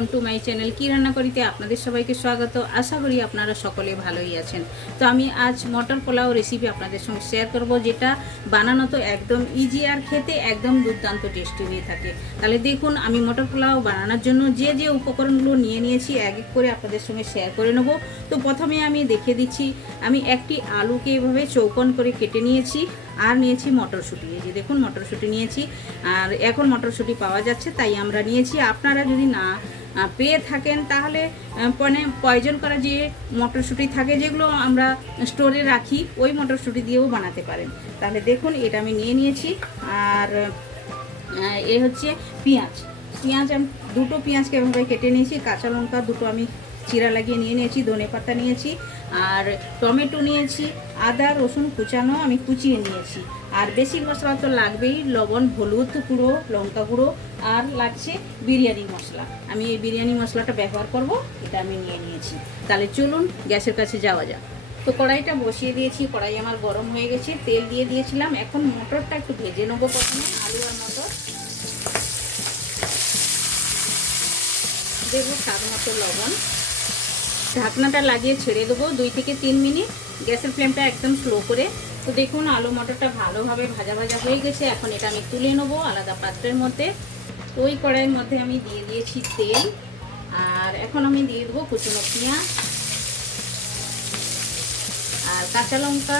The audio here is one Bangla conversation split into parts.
ওয়েলকাম টু মাই চ্যানেল কি রান্না করিতে আপনাদের সবাইকে স্বাগত। আশা করি আপনারা সকলে ভালোই আছেন। তো আমি আজ মটর পোলাও রেসিপি আপনাদের সঙ্গে শেয়ার করব, যেটা বানানো তো একদম ইজি আর খেতে একদম দুর্দান্ত টেস্টি হয়ে থাকে। তাহলে দেখুন, আমি মটর পোলাও বানানোর জন্য যে যে উপকরণগুলো নিয়ে নিয়েছি, এক এক করে আপনাদের সঙ্গে শেয়ার করে নেব। তো প্রথমে আমি দেখিয়ে দিচ্ছি, আমি একটি আলুকে এভাবে চৌকন করে কেটে নিয়েছি। আর নিয়েছি মটরশুঁটি। এই যে দেখুন মটরশুঁটি নিয়েছি, আর এখন মটরশুঁটি পাওয়া যাচ্ছে, তাই আমরা নিয়েছি। আপনারা যদি না পেয়ে থাকেন, তাহলে মানে প্রয়োজন করা যে মটরশুঁটি থাকে, যেগুলো আমরা স্টোরে রাখি, ওই মটরশুঁটি দিয়েও বানাতে পারেন। তাহলে দেখুন, এটা আমি নিয়ে নিয়েছি, আর এ হচ্ছে পেঁয়াজ। পেঁয়াজ আমি, দুটো পেঁয়াজকে এভাবে কেটে নিয়েছি, কাঁচা লঙ্কা দুটো আমি চিরা লাগিয়ে নিয়ে নিয়েছি, ধনে পাতা নিয়েছি আর টমেটো নিয়েছি, আদা, রসুন কুচানো আমি কুচিয়ে নিয়েছি। আর বেশি মশলা তো লাগবেই, লবণ, হলুদ গুঁড়ো, লঙ্কা গুঁড়ো, আর লাগছে বিরিয়ানি মশলা। আমি এই বিরিয়ানি মশলাটা ব্যবহার করব, এটা আমি নিয়ে নিয়েছি। তাহলে চলুন, গ্যাসের কাছে যাওয়া যাক। তো কড়াইটা বসিয়ে দিয়েছি, কড়াই আমার গরম হয়ে গেছে, তেল দিয়ে দিয়েছিলাম। এখন মটরটা একটু ভেজে নেব প্রথমে, আলু আর মটর। দেবো স্বাদ মতো লবণ। ঢাকনাটা লাগিয়ে ছেড়ে দেবো দুই থেকে তিন মিনিট। গ্যাসের ফ্লেমটা একদম স্লো করে। তো দেখুন, আলু মটরটা ভালোভাবে ভাজা ভাজা হয়ে গেছে। এখন এটা আমি তুলে নেব আলাদা পাত্রের মধ্যে। ওই কড়াইয়ের মধ্যে আমি দিয়ে দিয়েছি তেল। আর এখন আমি দিয়ে দেবো কুচুনো পেঁয়াজ। আর কাঁচা লঙ্কা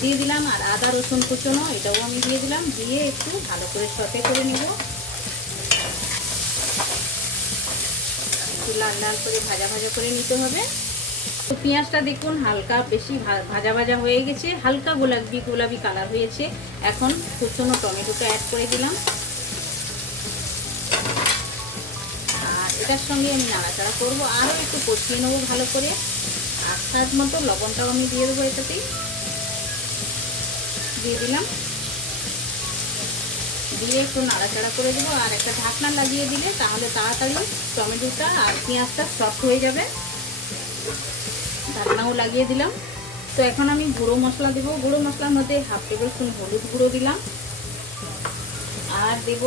দিয়ে দিলাম। আর আদা রসুন কুচনো, এটাও আমি দিয়ে দিলাম। দিয়ে একটু ভালো করে সতে করে নেব। লাল লাল করে ভাজা ভাজা করে নিতে হবে। পেঁয়াজটা দেখুন হালকা বেশি ভাজা ভাজা হয়ে গেছে। হালকা গোলাপি গোলাপি কালার হয়েছে। এখন কুচনো টমেটোটা অ্যাড করে দিলাম। আর এটার সঙ্গে আমি নাড়াচাড়া করব। আরও একটু কষিয়ে নেব ভালো করে। আর স্বাদ মতো লবণটাও আমি দিয়ে দেবো এটাতেই। দিয়ে দিলাম। দিয়ে একটু নাড়াচাড়া করে দেবো আর একটা ঢাকনা লাগিয়ে দিলে তাহলে তাড়াতাড়ি টমেটোটা আর পেঁয়াজটা সফট হয়ে যাবে। ঢাকনাও লাগিয়ে দিলাম। তো এখন আমি গুঁড়ো মশলা দেবো। গুঁড়ো মশলার মধ্যে হাফ টেবিল স্পুন হলুদ গুঁড়ো দিলাম। আর দেব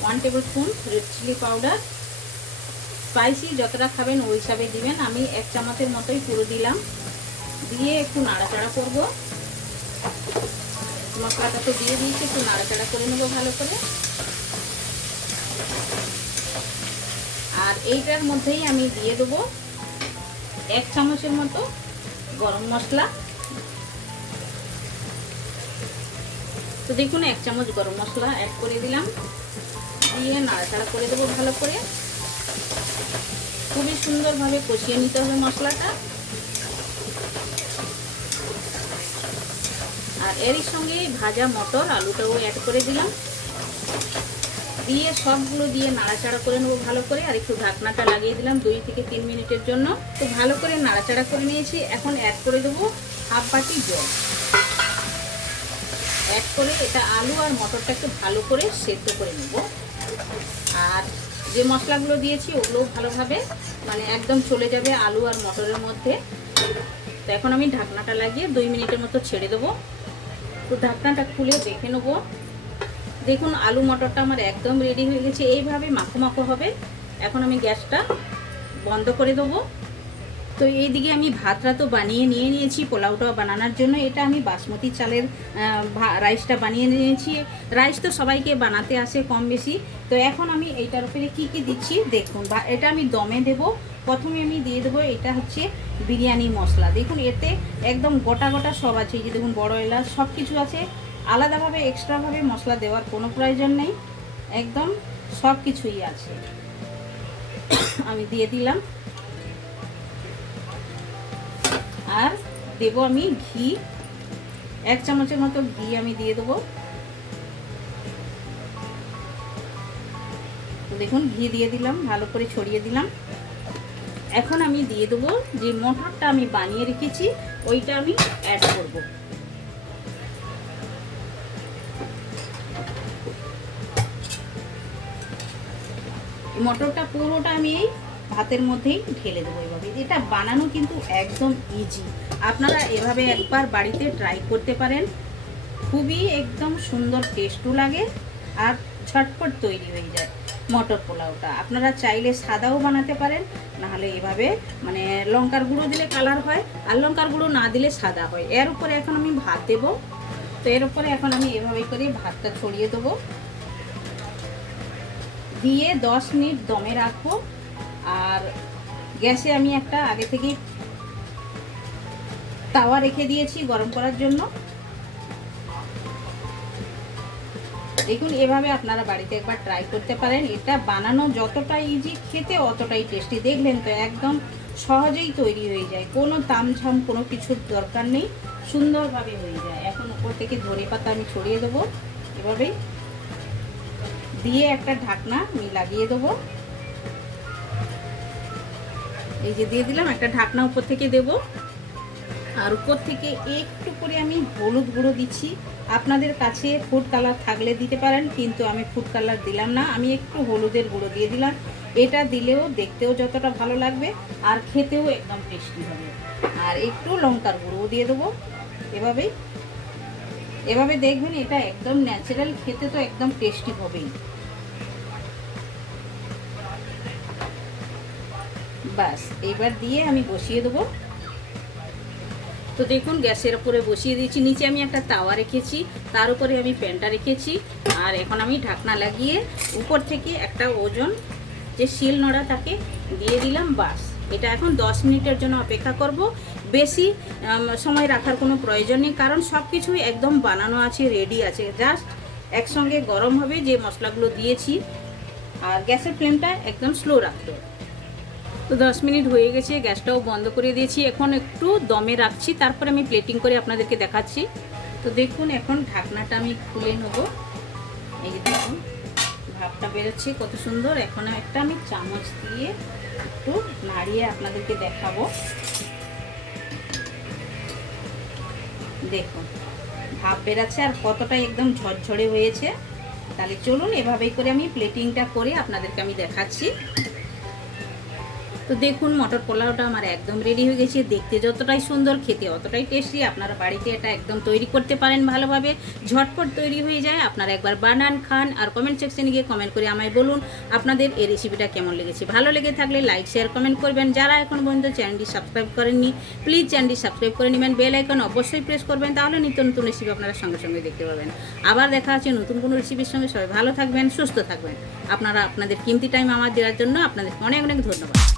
one tablespoon red chilli powder spicy যতটা খাবেন ওই হিসাবে দিবেন। আমি এক চামচের মতোই পুরো দিলাম। দিয়ে একটু নাড়াচাড়া করব। মশলাটা তো দিয়ে দিয়েছি, একটু নাড়াচাড়া করে নেব ভালো করে। আর এইটার মধ্যেই আমি দিয়ে দেবো এক চামচের মতো গরম মশলা। তো দেখুন, এক চামচ গরম মশলা অ্যাড করে দিলাম। দিয়ে নাড়াচাড়া করে দেবো ভালো করে। খুবই সুন্দরভাবে কষিয়ে নিতে হবে মশলাটা। আর এরই সঙ্গে ভাজা মটর, আলুটাও অ্যাড করে দিলাম। দিয়ে সবগুলো দিয়ে নাড়াচাড়া করে নেব ভালো করে। আর একটু ঢাকনাটা লাগিয়ে দিলাম দুই থেকে তিন মিনিটের জন্য। তো ভালো করে নাড়াচাড়া করে নিয়েছি। এখন অ্যাড করে দেবো হাফ বাটি জল। অ্যাড করে এটা আলু আর মটরটা একটু ভালো করে সেদ্ধ করে নেব। আর যে মশলাগুলো দিয়েছি ওগুলোও ভালোভাবে মানে একদম চলে যাবে আলু আর মটরের মধ্যে। তো এখন আমি ঢাকনাটা লাগিয়ে দুই মিনিটের মতো ছেড়ে দেবো। তো ঢাকনাটা খুলে দেখে নেব। দেখুন, আলু মটরটা আমার একদম রেডি হয়ে গেছে। এইভাবে মাখো মাখো হবে। এখন আমি গ্যাসটা বন্ধ করে দেবো। তো এইদিকে আমি ভাতটা তো বানিয়ে নিয়ে নিয়েছি, পোলাওটা বানানোর জন্য। এটা আমি বাসমতি চালের রাইসটা বানিয়ে নিয়েছি। রাইস তো সবাইকে বানাতে আসে কম বেশি। তো এখন আমি এইটার উপরে কি কি দিচ্ছি? দেখুন, বা, এটা আমি দমে দেব। প্রথমে আমি দিয়ে দেবো, এটা হচ্ছে বিরিয়ানি মশলা। দেখুন, এতে একদম গোটা গোটা সব আছে। এই যে দেখুন, বড় এলাচ সব কিছু আছে। আলাদাভাবে এক্সট্রাভাবে মশলা দেওয়ার কোনো প্রয়োজন নেই। একদম সব কিছুই আছে। আমি দিয়ে দিলাম। আর দেব আমি ঘি। এক চামচের মতো ঘি আমি দিয়ে দেবো। দেখুন, ঘি দিয়ে দিলাম, ভালো করে ছড়িয়ে দিলাম। এখন আমি দিয়ে দেবো যে মটরটা আমি বানিয়ে রেখেছি, ওইটা আমি অ্যাড করব। মটরটা পুরোটা আমি এই ভাতের মধ্যেই ঢেলে দেবো এভাবে। এটা বানানো কিন্তু একদম ইজি আপনারা এভাবে একবার বাড়িতে ট্রাই করতে পারেন। খুবই একদম সুন্দর টেস্টও লাগে। আর ঝটপট তৈরি হয়ে যায় মটর পোলাওটা। আপনারা চাইলে সাদাও বানাতে পারেন, নাহলে এভাবে মানে লঙ্কার গুঁড়ো দিলে কালার হয়, আর লঙ্কার গুঁড়ো না দিলে সাদা হয়। এর উপরে এখন আমি ভাত দেবো। তো এর উপরে এখন আমি এভাবে করে ভাতটা ছড়িয়ে দেবো। দিয়ে দশ মিনিট দমে রাখব। আর গ্যাসে আমি একটা আগে থেকেই তাওয়া রেখে দিয়েছি গরম করার জন্য। দেখুন, এভাবে আপনারা বাড়িতে একবার ট্রাই করতে পারেন। এটা বানানো যতটা ইজি খেতে অতটাই টেস্টি দেখলেন তো, একদম সহজেই তৈরি হয়ে যায়। কোনো তামঝাম, কোনো কিছুর দরকার নেই। সুন্দরভাবে হয়ে যায়। এখন উপর থেকে ধনে পাতা আমি ছড়িয়ে দেবো। এভাবেই দিয়ে একটা ঢাকনা আমি লাগিয়ে দেবো। এই যে দিয়ে দিলাম, একটা ঢাকনা উপর থেকে দেব। আর উপর থেকে একটু করে আমি হলুদ গুঁড়ো দিচ্ছি। আপনাদের কাছে ফুড কালার থাকলে দিতে পারেন, কিন্তু আমি ফুড কালার দিলাম না। আমি একটু হলুদের গুঁড়ো দিয়ে দিলাম। এটা দিলেও দেখতেও যতটা ভালো লাগবে আর খেতেও একদম টেস্টি হবে। আর একটু লঙ্কার গুঁড়োও দিয়ে দেবো। এভাবেই। এভাবে দেখবেন এটা একদম ন্যাচারাল খেতে তো একদম টেস্টি হবেই। বাস এবার দিয়ে আমি বসিয়ে দেবো। তো দেখুন, গ্যাসের উপরে বসিয়ে দিয়েছি। নিচে আমি একটা তাওয়া রেখেছি, তার উপরে আমি প্যানটা রেখেছি। আর এখন আমি ঢাকনা লাগিয়ে উপর থেকে একটা ওজন, যে শিল নোড়া তাকে দিয়ে দিলাম বাস এটা এখন 10 মিনিটের জন্য অপেক্ষা করব। বেশি সময় রাখার কোনো প্রয়োজন নেই, কারণ সব কিছুই একদম বানানো আছে রেডি আছে। জাস্ট একসঙ্গে গরম হবে যে মশলাগুলো দিয়েছি। আর গ্যাসের ফ্লেমটা একদম স্লো রাখতে তো দশ মিনিট হয়ে গেছে, গ্যাসটাও বন্ধ করে দিয়েছি। এখন একটু দমে রাখছি, তারপরে আমি প্লেটিং করে আপনাদেরকে দেখাচ্ছি। তো দেখুন, এখন ঢাকনাটা আমি খুলে নেব। এই যে দেখুন, ভাবটা বেরোচ্ছে, কত সুন্দর। এখন একটা আমি চামচ দিয়ে একটু নাড়িয়ে আপনাদেরকে দেখাবো। দেখুন, ভাব বেরাচ্ছে আর কতটা একদম ঝরঝরে হয়েছে। তাহলে চলুন, এভাবেই করে আমি প্লেটিংটা করে আপনাদেরকে আমি দেখাচ্ছি। তো দেখুন, মটর পোলাওটা আমার একদম রেডি হয়ে গেছে। দেখতে যতটাই সুন্দর, খেতে অতটাই টেস্টি আপনারা বাড়িতে এটা একদম তৈরি করতে পারেন ভালোভাবে। ঝটপট তৈরি হয়ে যায়। আপনারা একবার বানান, খান আর কমেন্ট সেকশনে গিয়ে কমেন্ট করে আমায় বলুন আপনাদের এই রেসিপিটা কেমন লেগেছে। ভালো লেগে থাকলে লাইক শেয়ার কমেন্ট করবেন। যারা এখন পর্যন্ত চ্যানেলটি সাবস্ক্রাইব করেননি প্লিজ চ্যানেলটি সাবস্ক্রাইব করে নেবেন। বেল আইকন অবশ্যই প্রেস করবেন। তাহলে নিত্য নতুন রেসিপি আপনারা সঙ্গে সঙ্গে দেখতে পাবেন। আবার দেখা আছে নতুন কোনো রেসিপির সঙ্গে। সবাই ভালো থাকবেন, সুস্থ থাকবেন। আপনারা, আপনাদের কিমতি টাইম আমার দেওয়ার জন্য আপনাদের অনেক অনেক ধন্যবাদ।